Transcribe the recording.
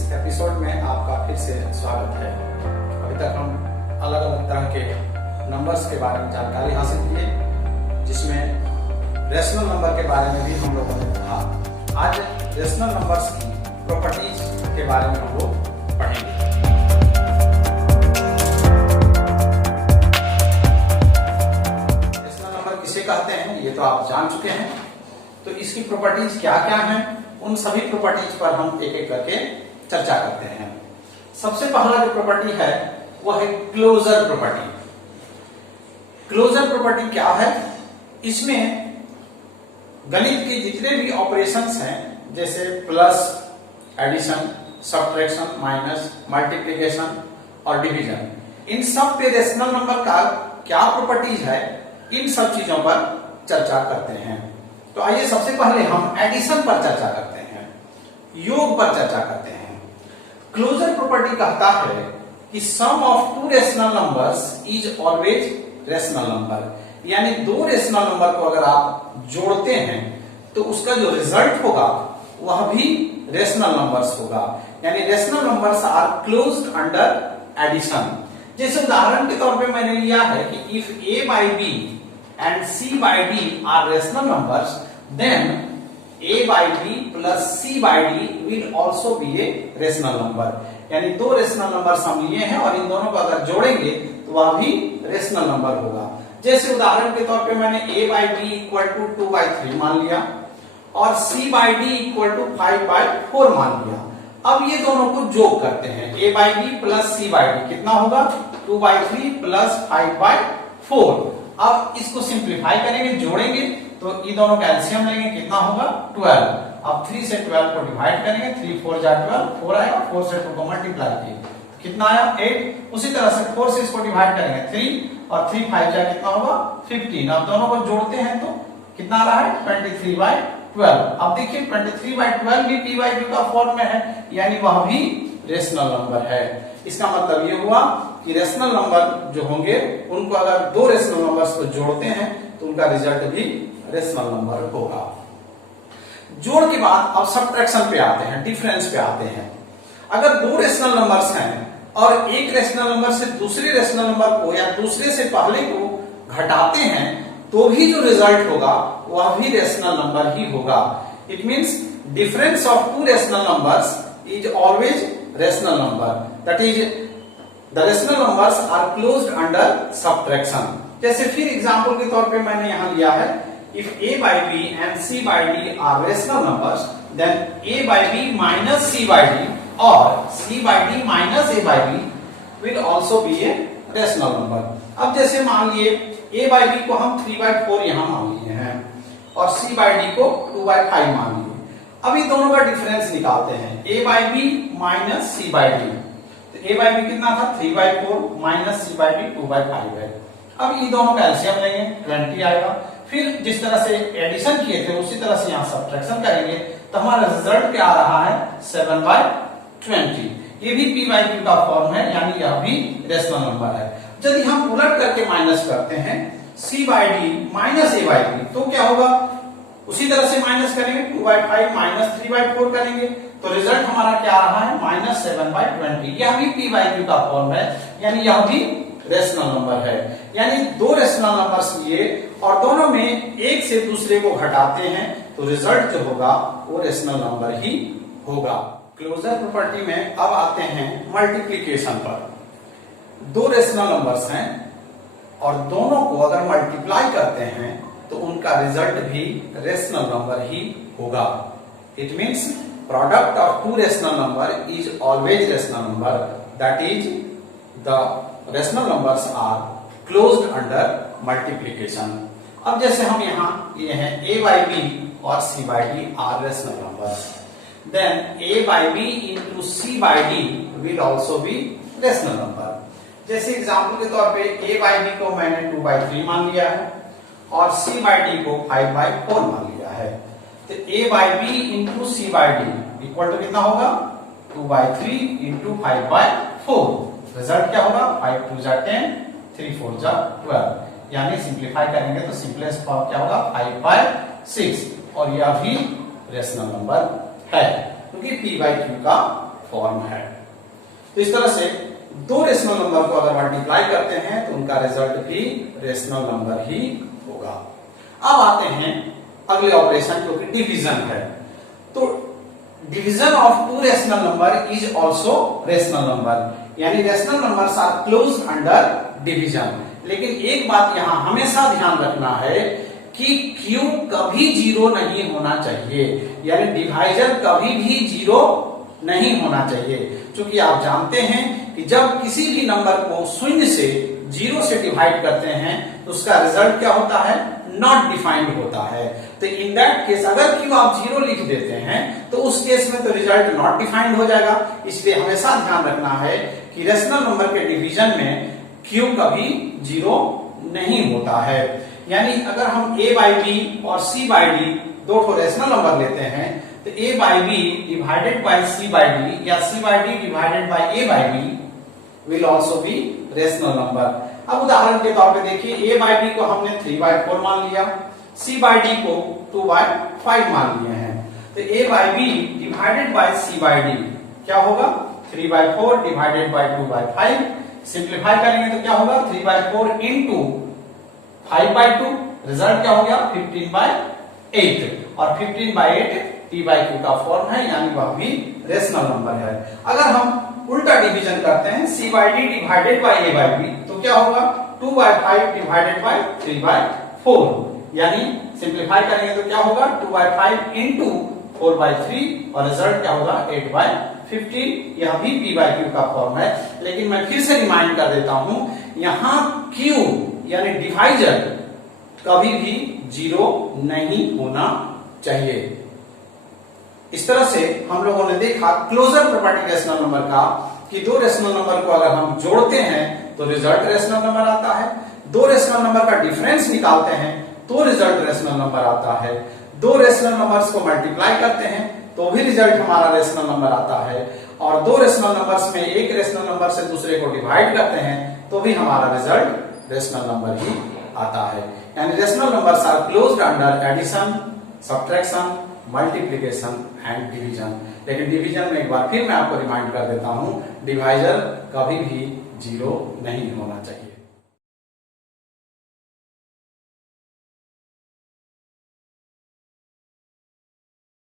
इस एपिसोड में आपका फिर से स्वागत है। अभी तक हम अलग अलग तरह के नंबर्स के बारे में जानकारी हासिल किए, जिसमें रेशनल नंबर के बारे में भी हम लोगों ने पढ़ा। आज रेशनल नंबर्स की प्रॉपर्टीज के बारे में हम लोग पढ़ेंगे। रेशनल नंबर किसे कहते हैं ये तो आप जान चुके हैं, तो इसकी प्रॉपर्टीज क्या क्या हैं, उन सभी प्रॉपर्टीज पर हम एक एक करके चर्चा करते हैं। सबसे पहला जो प्रॉपर्टी है वह है क्लोजर प्रॉपर्टी। क्लोजर प्रॉपर्टी क्या है? इसमें गणित के जितने भी ऑपरेशंस हैं, जैसे plus, addition, subtraction, minus, multiplication और डिवीजन, इन सब पे रेशनल नंबर का क्या प्रॉपर्टीज है, इन सब चीजों पर चर्चा करते हैं। तो आइए सबसे पहले हम एडिशन पर चर्चा करते हैं, योग पर चर्चा करते हैं। क्लोजर प्रॉपर्टी कहता है कि sum of two rational numbers is always rational number, यानी दो रेशनल नंबर को अगर आप जोड़ते हैं तो उसका जो रिजल्ट होगा वह भी रेशनल नंबर्स होगा, यानी rational numbers are closed under addition. जैसे उदाहरण के तौर पे मैंने लिया है कि if a by b and c by d are rational numbers, then a by b plus c by d will also be a rational number। यानी दो रेशनल नंबर्स हम लिए हैं और इन दोनों को अगर जोड़ेंगे तो वह भी रेशनल नंबर होगा। जैसे उदाहरण के तौर पे मैंने a by b equal to 2/3 मान लिया और c by d equal to 5/4 मान लिया। अब ये दोनों को जोड़ करते हैं, a by b plus c by d कितना होगा? 2/3 प्लस 5/4। अब इसको सिंप्लीफाई करेंगे, जोड़ेंगे तो ये दोनों का एलसीएम लेंगे, कितना होगा? 12। अब 3 से 12 को डिवाइड करेंगे, 3 4 जा 12, 4 आएगा, 4 से 2 को मल्टीप्लाई किए तो कितना आया? 8। उसी तरह से 4 से इसको डिवाइड करेंगे 3 और 3 5 जा कितना होगा? 15। अब दोनों को जोड़ते हैं तो कितना आ रहा है? 23/12। अब देखिए 23/12 भी p/q का फॉर्म में है, यानी वह भी रेशनल नंबर है। इसका मतलब ये हुआ कि रेशनल नंबर जो होंगे उनको अगर दो रेशनल नंबर्स को जोड़ते हैं तो उनका रिजल्ट भी रेशनल नंबर होगा। जोड़ के बाद अब सब्ट्रैक्शन पे आते हैं, डिफरेंस पे आते हैं। अगर दो रेशनल नंबर्स हैं और एक रेशनल नंबर से दूसरे रेशनल नंबर को या दूसरे से पहले को घटाते हैं तो भी जो रिजल्ट होगा वह भी रेशनल नंबर ही होगा। It means difference of two rational numbers is always rational number, that is the rational numbers are closed under subtraction. जैसे फिर एग्जांपल के तौर पे मैंने यहां लिया है, if a by b and c by d are rational numbers, then a by b minus c by d or c by d minus a by b will also be a rational number। अब जैसे मान लिए a by b को हम 3/4 यहां मान लिए हैं और c by d को 2/5 मान लिए। अब ये दोनों का डिफरेंस निकालते हैं, a by b minus c by d। तो a by b कितना था? 3/4 minus c by d 2/5 है। अब ये दोनों का एलसीएम लेंगे, 20 आएगा। फिर जिस तरह से एडिशन किए थे उसी तरह से यहाँ सब्ट्रैक्शन करेंगे तो हमारा रिजल्ट क्या आ रहा है? 7/20। ये भी p/q का फॉर्म है, यानी यह भी रेशनल नंबर है। यदि हम उलट करके माइनस करते हैं c by d minus a by b तो क्या होगा? उसी तरह से माइनस करेंगे, 2/5 माइनस 3/4 करेंगे तो रिजल्ट हमारा क्या आ रहा है? -7/20। यह भी p/q का फॉर्म है, यानी यह भी रेशनल नंबर है। यानी दो रेशनल नंबर्स लिए और दोनों में एक से दूसरे को घटाते हैं तो रिजल्ट जो होगा वो रेशनल नंबर ही होगा। क्लोजर प्रॉपर्टी में अब आते हैं मल्टीप्लिकेशन पर। दो रेशनल नंबर्स हैं और दोनों को अगर मल्टीप्लाई करते हैं तो उनका रिजल्ट भी रेशनल नंबर ही होगा। It means product of two rational number is always rational number, that is the rational numbers are closed under multiplication. अब जैसे हम यहाँ ये हैं a by b और c by d are rational numbers, then a by b into c by d will also be rational number. जैसे example के तौर पे a by b को मैंने 2/3 मान लिया है और c by d को 5/4 मान लिया है, तो a by b into c by d equal to कितना होगा? 2/3 into 5/4। रिजल्ट क्या होगा? 5 2 जा 10, 3 4 जा 12, यानी सिंप्लीफाई करेंगे तो सिंपलेस्ट फॉर्म क्या होगा? 5/6। और यह भी रेशनल नंबर है क्योंकि p/q का फॉर्म है। तो इस तरह से दो रेशनल नंबर को अगर मल्टीप्लाई करते हैं तो उनका रिजल्ट भी रेशनल नंबर ही होगा। अब आते हैं अगले ऑपरेशन जो कि डिवीजन है। तो division of two rational number is also rational number, यानी rational numbers are closed under division. लेकिन एक बात यहां हमेशा ध्यान रखना है कि Q कभी जीरो नहीं होना चाहिए, यानी डिवाइजर कभी भी जीरो नहीं होना चाहिए। क्योंकि आप जानते हैं कि जब किसी भी नंबर को शून्य से जीरो से डिवाइड करते हैं तो उसका रिजल्ट क्या होता है, नॉट डिफाइंड होता है। तो इन दैट केस अगर Q आप जीरो लिख देते हैं तो उस केस में तो रिजल्ट नॉट डिफाइंड हो जाएगा। इसलिए हमेशा ध्यान रखना है कि रेशनल नंबर के डिवीजन में Q कभी जीरो नहीं होता है। यानी अगर हम A बाई बी और C बाई डी दो ठो रेशनल नंबर लेते हैं तो A by B divided by C by D या C by D divided by A by B will also be rational number. अब उदाहरण के तौर पे देखिए, A बाई बी को हमने 3/4 मान लिया, C बाई डी को 2/5 मान लिए हैं। तो A by B divided by C by D क्या होगा, 3/4 डिवाइडेड बाई 2/5। सिंप्लीफाई करेंगे तो क्या होगा, 3/4 इंटू 5/2, रिजल्ट क्या हो गया 15/8। और 15/8 P/Q का फॉर्म है, यानी वह भी रेशनल नंबर है। अगर हम उल्टा डिवीजन करते हैं C by D divided by A by B तो क्या होगा 2/5 डिवाइडेड बाई 3/4, यानी सिंप्लीफाई करेंगे तो क्या होगा 2/5 इंटू 4/3 और रिजल्ट क्या होगा 8/15। यह भी P/Q का फॉर्म है। लेकिन मैं फिर से रिमाइंड कर देता हूं, यहां Q यानी डिवाइजर कभी भी जीरो नहीं होना चाहिए। इस तरह से हम लोगों ने देखा क्लोजर प्रॉपर्टी रेशनल नंबर का कि दो रेशनल नंबर को अगर हम जोड़ते हैं तो रिजल्ट रेशनल नंबर आता है, दो रेशनल नंबर का डिफरेंस निकालते हैं तो रिजल्ट रेशनल नंबर आता है, दो रेशनल नंबर्स को मल्टीप्लाई करते हैं तो भी रिजल्ट हमारा रेशनल नंबर आता है, और दो रेशनल नंबर्स में एक रेशनल नंबर से दूसरे को डिवाइड करते हैं तो भी हमारा रिजल्ट रेशनल नंबर ही आता है। यानी rational numbers are closed under addition, subtraction, multiplication and division. लेकिन डिवीजन में एक बार फिर मैं आपको रिमाइंड कर देता हूं, डिवाइजर कभी भी जीरो नहीं होना चाहिए।